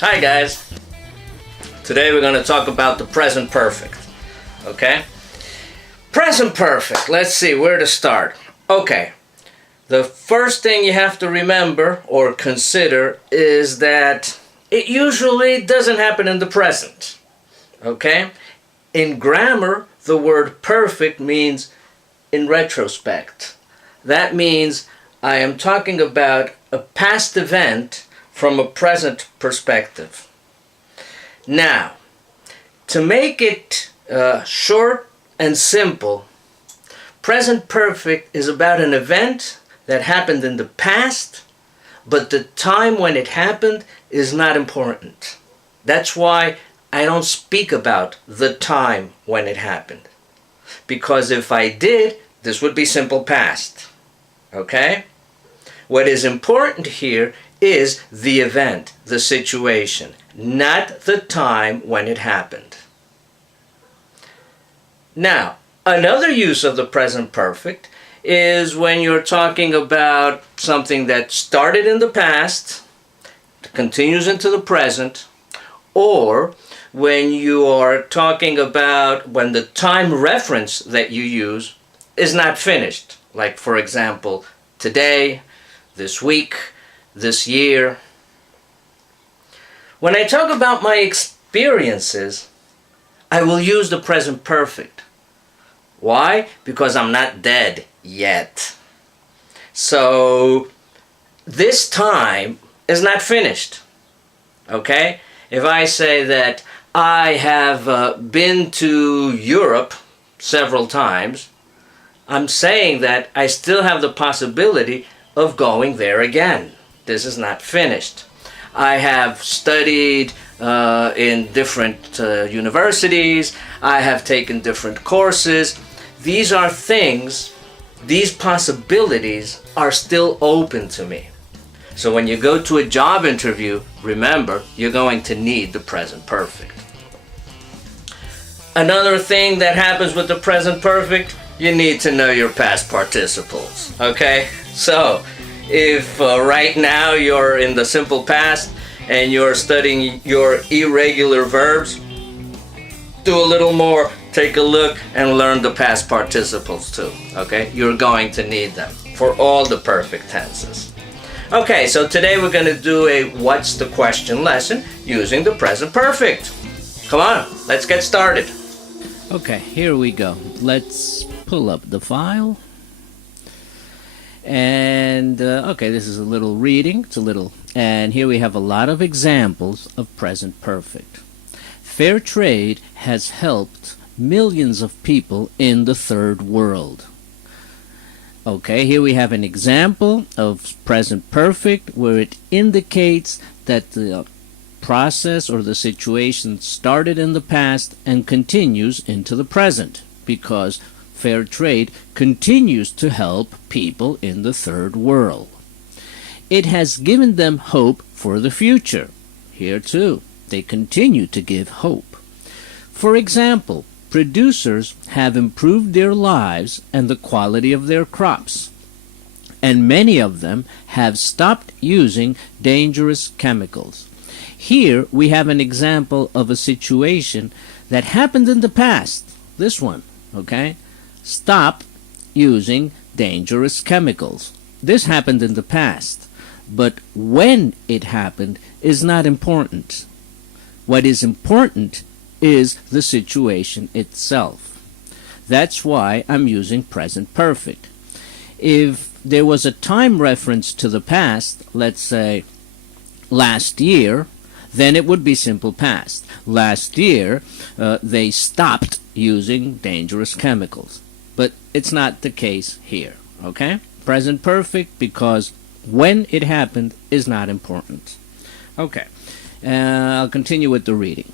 Hi guys. Today we're going to talk about the present perfect. Okay? Present perfect. Let's see where to start. Okay. The first thing you have to remember or consider is that it usually doesn't happen in the present. Okay? In grammar, the word perfect means in retrospect. That means I am talking about a past event from a present perspective. Now, to make it short and simple, present perfect is about an event that happened in the past, but the time when it happened is not important. That's why I don't speak about the time when it happened. Because if I did, this would be simple past. Okay? What is important here is the event, the situation, not the time when it happened. Now, another use of the present perfect is when you're talking about something that started in the past, continues into the present, or when you are talking about when the time reference that you use is not finished. Like, for example, today, this week, this year. When I talk about my experiences, I will use the present perfect. Why? Because I'm not dead yet. So this time is not finished. Okay? If I say that I have been to Europe several times, I'm saying that I still have the possibility of going there again. This is not finished. I have studied in different universities. I have taken different courses. These are things, these possibilities are still open to me. So when you go to a job interview, remember, you're going to need the present perfect. Another thing that happens with the present perfect, you need to know your past participles. Okay? So, if right now you're in the simple past and you're studying your irregular verbs, do a little more, take a look, and learn the past participles too. Okay? You're going to need them for all the perfect tenses. Okay, so today we're going to do a what's the question lesson using the present perfect. Come on, let's get started. Okay, here we go. Let's pull up the file. And, okay, this is a little reading. And here we have a lot of examples of present perfect. Fair trade has helped millions of people in the third world. Okay, here we have an example of present perfect where it indicates that the process or the situation started in the past and continues into the present, because fair trade continues to help people in the third world. It has given them hope for the future. Here too, they continue to give hope. For example, producers have improved their lives and the quality of their crops, and many of them have stopped using dangerous chemicals. Here we have an example of a situation that happened in the past. This one, okay? Stop using dangerous chemicals. This happened in the past, but when it happened is not important. What is important is the situation itself. That's why I'm using present perfect. If there was a time reference to the past, let's say last year, then it would be simple past. Last year, they stopped using dangerous chemicals. But it's not the case here, okay? Present perfect because when it happened is not important. Okay, I'll continue with the reading.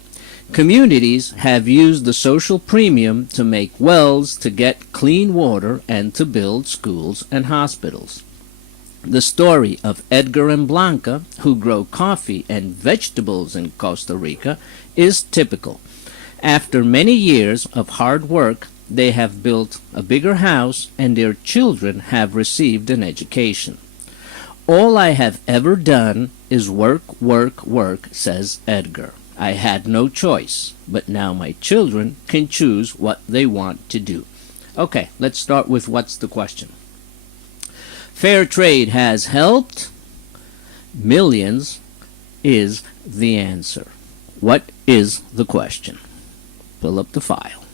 Communities have used the social premium to make wells to get clean water and to build schools and hospitals. The story of Edgar and Blanca, who grow coffee and vegetables in Costa Rica, is typical. After many years of hard work, they have built a bigger house and their children have received an education. All I have ever done is work, work, work, says Edgar. I had no choice, but now my children can choose what they want to do. Okay, let's start with what's the question. Fair trade has helped millions is the answer. What is the question? Pull up the file.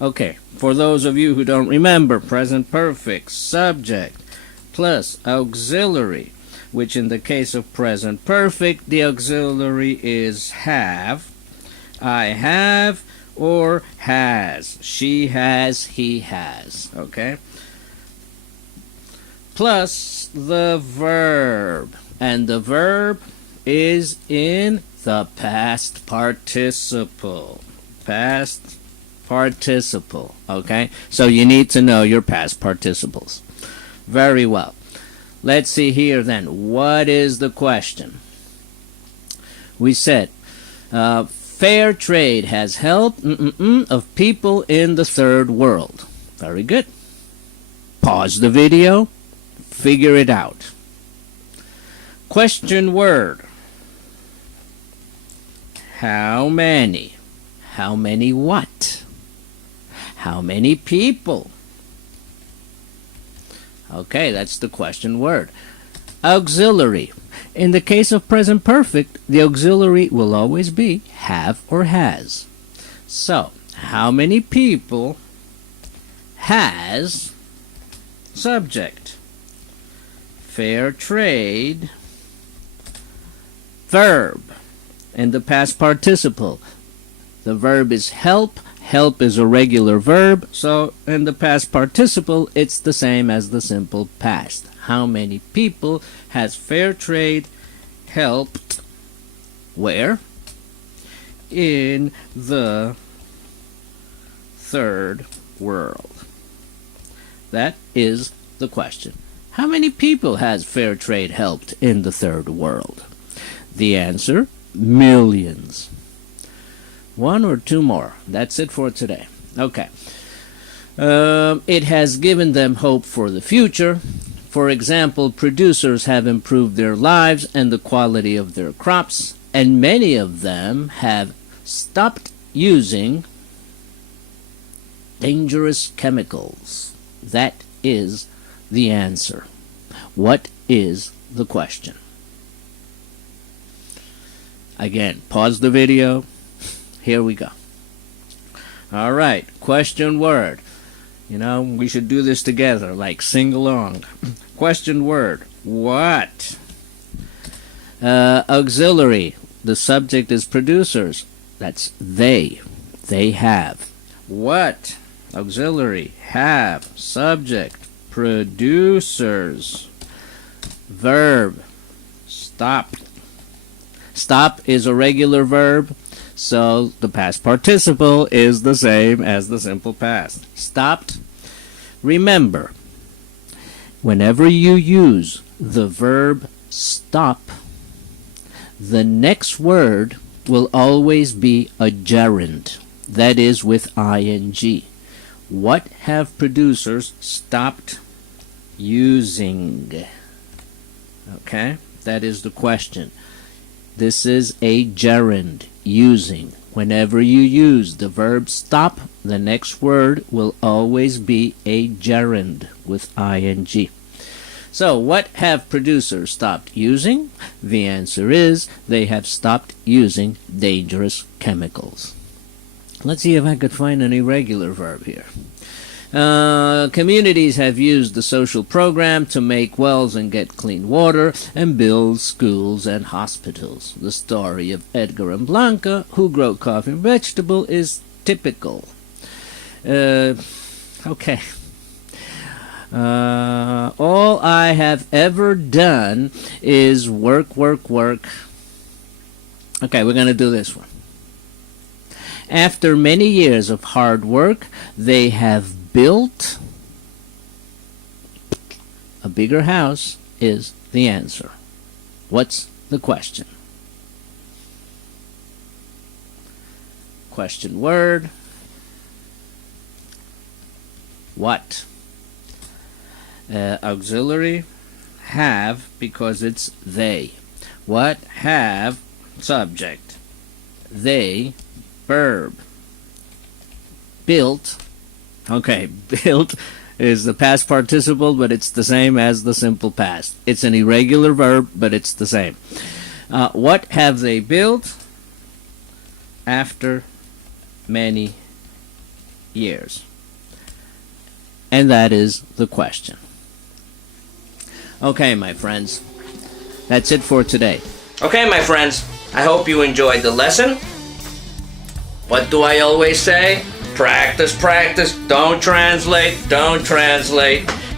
Okay, for those of you who don't remember, present perfect, subject, plus auxiliary, which in the case of present perfect, the auxiliary is have, I have, or has. She has, he has. Okay? Plus the verb. And the verb is in the past participle. Past participle. Okay? So you need to know your past participles. Very well. Let's see here then. What is the question? We said fair trade has helped of people in the third world. Very good. Pause the video. Figure it out. Question word. How many? How many what? How many people? Okay, that's the question word. Auxiliary. In the case of present perfect, the auxiliary will always be have or has. So, how many people has subject? Fair trade. Verb. In the past participle, the verb is help. Help is a regular verb, so in the past participle, it's the same as the simple past. How many people has fair trade helped where? In the third world. That is the question. How many people has fair trade helped in the third world? The answer, millions. One or two more. That's it for today. Okay. It has given them hope for the future. For example, producers have improved their lives and the quality of their crops, and many of them have stopped using dangerous chemicals. That is the answer. What is the question? Again, pause the video. Here we go. All right, question word. You know, we should do this together, like sing along. Question word. What? Auxiliary. The subject is producers. That's they. They have. What? Auxiliary. Have. Subject. Producers. Verb. Stop. Stop is a regular verb. So the past participle is the same as the simple past. Stopped. Remember, whenever you use the verb stop, the next word will always be a gerund. That is with ing. What have producers stopped using? Okay, that is the question. This is a gerund. Using. Whenever you use the verb stop, the next word will always be a gerund with ing. So, what have producers stopped using? The answer is they have stopped using dangerous chemicals. Let's see if I could find an irregular verb here. Communities have used the social program to make wells and get clean water and build schools and hospitals. The story of Edgar and Blanca, who grow coffee and vegetable, is typical. Okay. All I have ever done is work, work, work. Okay, we're going to do this one. After many years of hard work, they have built a bigger house is the answer. What's the question? Question word. What? Auxiliary. have because it's they. What have subject. They verb. Built. Okay, built is the past participle, but it's the same as the simple past. It's an irregular verb, but it's the same. What have they built after many years? And that is the question. Okay, my friends, that's it for today. Okay, my friends, I hope you enjoyed the lesson. What do I always say? Practice, practice, don't translate.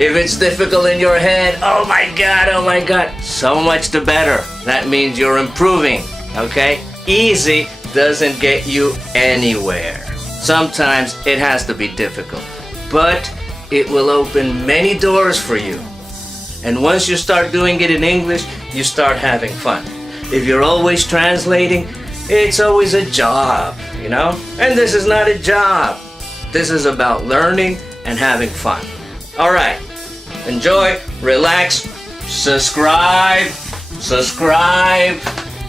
If it's difficult in your head, oh my God, so much the better. That means you're improving, okay? Easy doesn't get you anywhere. Sometimes it has to be difficult, but it will open many doors for you. And once you start doing it in English, you start having fun. If you're always translating, it's always a job, you know? And this is not a job. This is about learning and having fun. All right. Enjoy, relax, subscribe,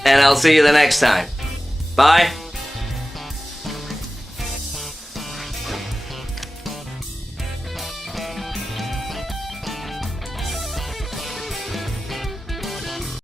and I'll see you the next time. Bye.